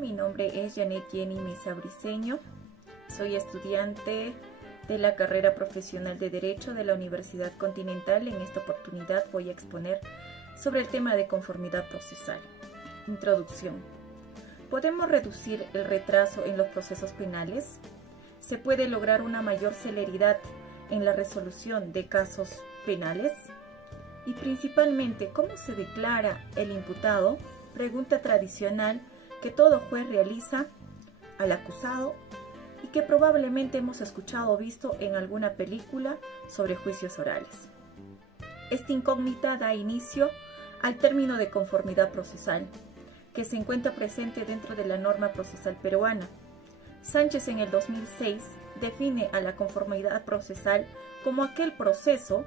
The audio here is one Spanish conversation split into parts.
Mi nombre es Janet Jenny Mesa Briceño, soy estudiante de la carrera profesional de Derecho de la Universidad Continental. En esta oportunidad voy a exponer sobre el tema de conformidad procesal. Introducción. ¿Podemos reducir el retraso en los procesos penales? ¿Se puede lograr una mayor celeridad en la resolución de casos penales? Y principalmente, ¿cómo se declara el imputado? Pregunta tradicional que todo juez realiza al acusado y que probablemente hemos escuchado o visto en alguna película sobre juicios orales. Esta incógnita da inicio al término de conformidad procesal, que se encuentra presente dentro de la norma procesal peruana. Sánchez en el 2006 define a la conformidad procesal como aquel proceso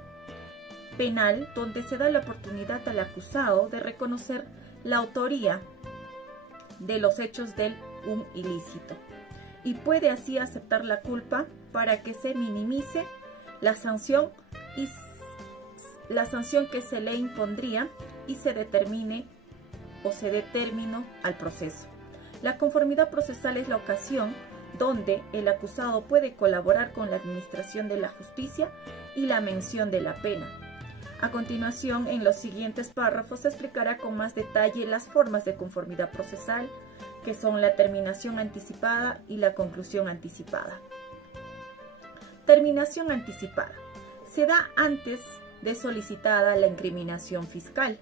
penal donde se da la oportunidad al acusado de reconocer la autoría de los hechos de un ilícito y puede así aceptar la culpa para que se minimice la sanción que se le impondría y se determine o se dé término al proceso. La conformidad procesal es la ocasión donde el acusado puede colaborar con la administración de la justicia y la mención de la pena. A continuación, en los siguientes párrafos se explicará con más detalle las formas de conformidad procesal, que son la terminación anticipada y la conclusión anticipada. Terminación anticipada. Se da antes de solicitada la incriminación fiscal,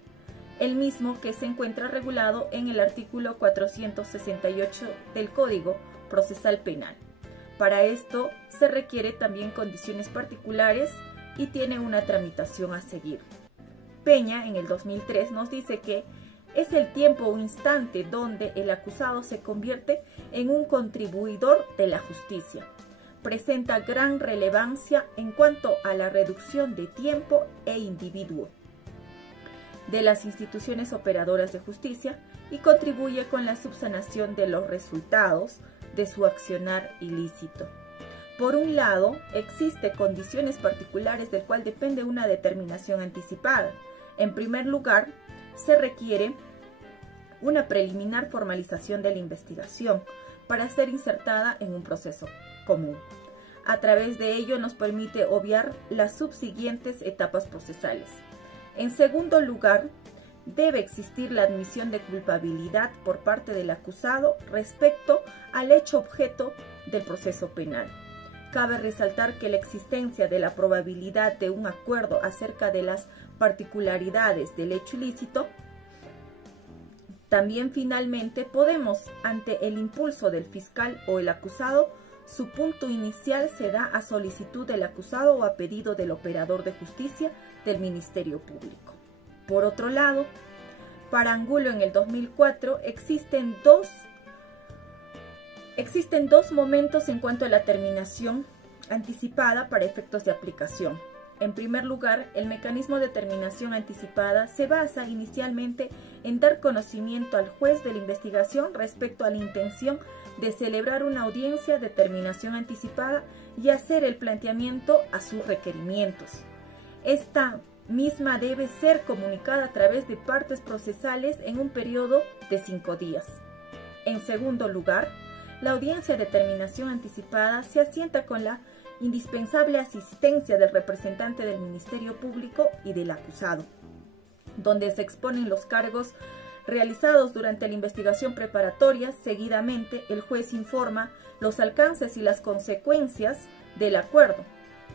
el mismo que se encuentra regulado en el artículo 468 del Código Procesal Penal. Para esto se requiere también condiciones particulares y tiene una tramitación a seguir. Peña en el 2003 nos dice que es el tiempo o instante donde el acusado se convierte en un contribuidor de la justicia. Presenta gran relevancia en cuanto a la reducción de tiempo e individuo de las instituciones operadoras de justicia y contribuye con la subsanación de los resultados de su accionar ilícito. Por un lado, existen condiciones particulares del cual depende una determinación anticipada. En primer lugar, se requiere una preliminar formalización de la investigación para ser insertada en un proceso común. A través de ello nos permite obviar las subsiguientes etapas procesales. En segundo lugar, debe existir la admisión de culpabilidad por parte del acusado respecto al hecho objeto del proceso penal. Cabe resaltar que la existencia de la probabilidad de un acuerdo acerca de las particularidades del hecho ilícito. También finalmente podemos, ante el impulso del fiscal o el acusado, su punto inicial se da a solicitud del acusado o a pedido del operador de justicia del Ministerio Público. Por otro lado, para Angulo en el 2004 existen dos momentos en cuanto a la terminación anticipada para efectos de aplicación. En primer lugar, el mecanismo de terminación anticipada se basa inicialmente en dar conocimiento al juez de la investigación respecto a la intención de celebrar una audiencia de terminación anticipada y hacer el planteamiento a sus requerimientos. Esta misma debe ser comunicada a través de partes procesales en un periodo de 5 días. En segundo lugar, la audiencia de terminación anticipada se asienta con la indispensable asistencia del representante del Ministerio Público y del acusado, donde se exponen los cargos realizados durante la investigación preparatoria. Seguidamente, el juez informa los alcances y las consecuencias del acuerdo.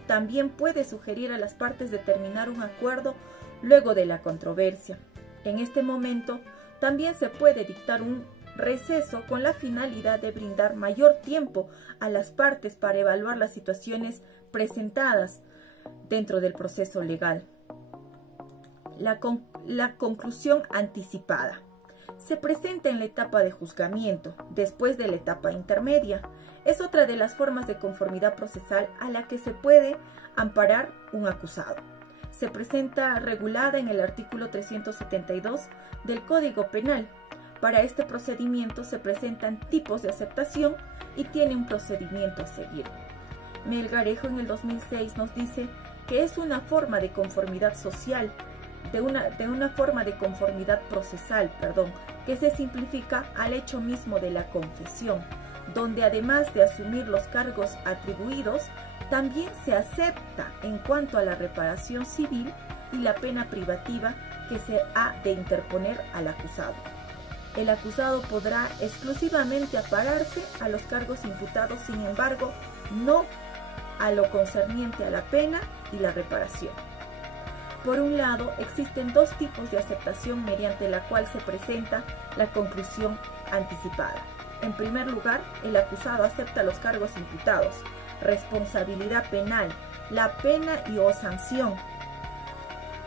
También puede sugerir a las partes determinar un acuerdo luego de la controversia. En este momento, también se puede dictar un receso con la finalidad de brindar mayor tiempo a las partes para evaluar las situaciones presentadas dentro del proceso legal. La conclusión anticipada se presenta en la etapa de juzgamiento, después de la etapa intermedia. Es otra de las formas de conformidad procesal a la que se puede amparar un acusado. Se presenta regulada en el artículo 372 del Código Penal. Para este procedimiento se presentan tipos de aceptación y tiene un procedimiento a seguir. Melgarejo en el 2006 nos dice que es una forma de conformidad social, de una forma de conformidad procesal, que se simplifica al hecho mismo de la confesión, donde además de asumir los cargos atribuidos, también se acepta en cuanto a la reparación civil y la pena privativa que se ha de interponer al acusado. El acusado podrá exclusivamente apararse a los cargos imputados, sin embargo, no a lo concerniente a la pena y la reparación. Por un lado, existen dos tipos de aceptación mediante la cual se presenta la conclusión anticipada. En primer lugar, el acusado acepta los cargos imputados, responsabilidad penal, la pena y o sanción,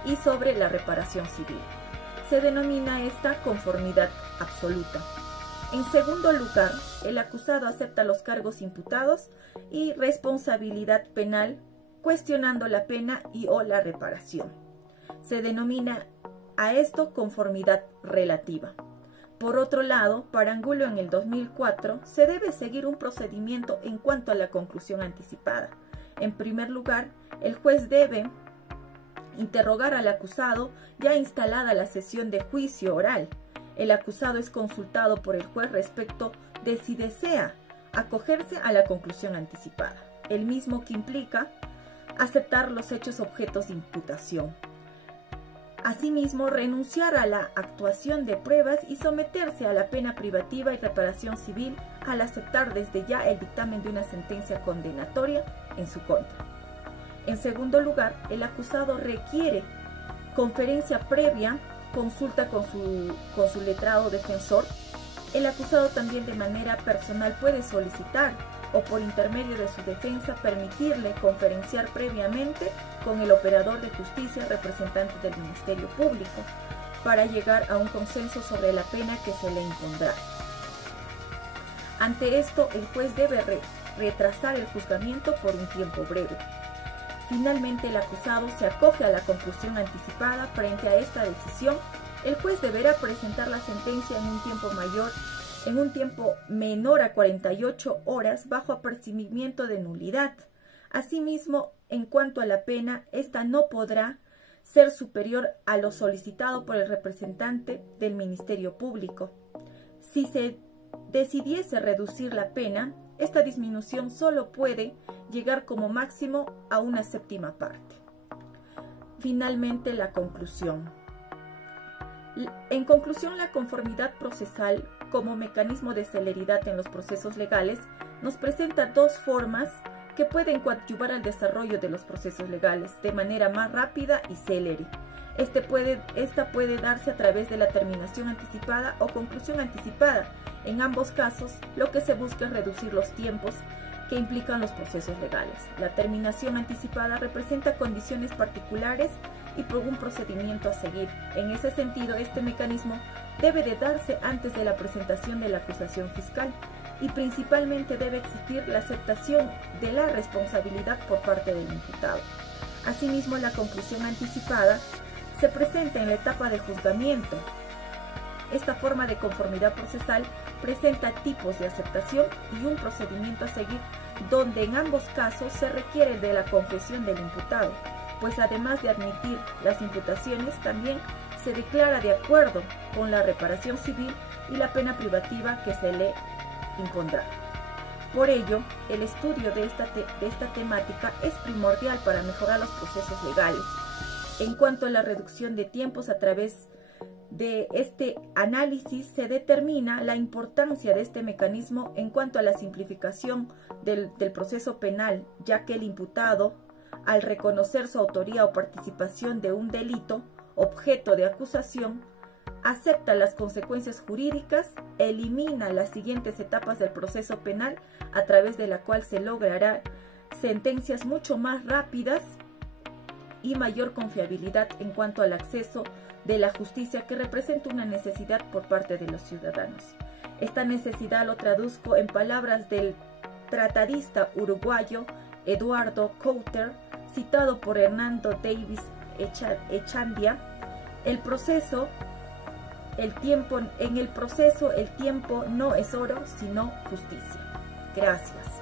y sobre la reparación civil. Se denomina esta conformidad absoluta. En segundo lugar, el acusado acepta los cargos imputados y responsabilidad penal, cuestionando la pena y o la reparación. Se denomina a esto conformidad relativa. Por otro lado, para Angulo en el 2004 se debe seguir un procedimiento en cuanto a la conclusión anticipada. En primer lugar, el juez debe interrogar al acusado ya instalada la sesión de juicio oral. El acusado es consultado por el juez respecto de si desea acogerse a la conclusión anticipada, el mismo que implica aceptar los hechos objetos de imputación. Asimismo, renunciar a la actuación de pruebas y someterse a la pena privativa y reparación civil al aceptar desde ya el dictamen de una sentencia condenatoria en su contra. En segundo lugar, el acusado requiere conferencia previa, consulta con su letrado defensor. El acusado también de manera personal puede solicitar o por intermedio de su defensa permitirle conferenciar previamente con el operador de justicia representante del Ministerio Público para llegar a un consenso sobre la pena que se le impondrá. Ante esto, el juez debe retrasar el juzgamiento por un tiempo breve. Finalmente, el acusado se acoge a la conclusión anticipada. Frente a esta decisión, el juez deberá presentar la sentencia en un tiempo menor a 48 horas bajo apercibimiento de nulidad. Asimismo, en cuanto a la pena, esta no podrá ser superior a lo solicitado por el representante del Ministerio Público. Si se decidiese reducir la pena, esta disminución solo puede llegar como máximo a una séptima parte. Finalmente, la conclusión. En conclusión, la conformidad procesal como mecanismo de celeridad en los procesos legales nos presenta dos formas que pueden coadyuvar al desarrollo de los procesos legales de manera más rápida y célere. Esta puede darse a través de la terminación anticipada o conclusión anticipada. En ambos casos, lo que se busca es reducir los tiempos que implican los procesos legales. La terminación anticipada representa condiciones particulares y por un procedimiento a seguir. En ese sentido, este mecanismo debe de darse antes de la presentación de la acusación fiscal y principalmente debe existir la aceptación de la responsabilidad por parte del imputado. Asimismo, la conclusión anticipada se presenta en la etapa de juzgamiento. Esta forma de conformidad procesal presenta tipos de aceptación y un procedimiento a seguir donde en ambos casos se requiere de la confesión del imputado, pues además de admitir las imputaciones, también se declara de acuerdo con la reparación civil y la pena privativa que se le impondrá. Por ello, el estudio de esta temática es primordial para mejorar los procesos legales. En cuanto a la reducción de tiempos, a través de este análisis se determina la importancia de este mecanismo en cuanto a la simplificación del proceso penal, ya que el imputado, al reconocer su autoría o participación de un delito objeto de acusación, acepta las consecuencias jurídicas, elimina las siguientes etapas del proceso penal, a través de la cual se logrará sentencias mucho más rápidas y mayor confiabilidad en cuanto al acceso de la justicia, que representa una necesidad por parte de los ciudadanos. Esta necesidad lo traduzco en palabras del tratadista uruguayo Eduardo Couter, citado por Hernando Davis Echandia: en el proceso el tiempo no es oro, sino justicia. Gracias.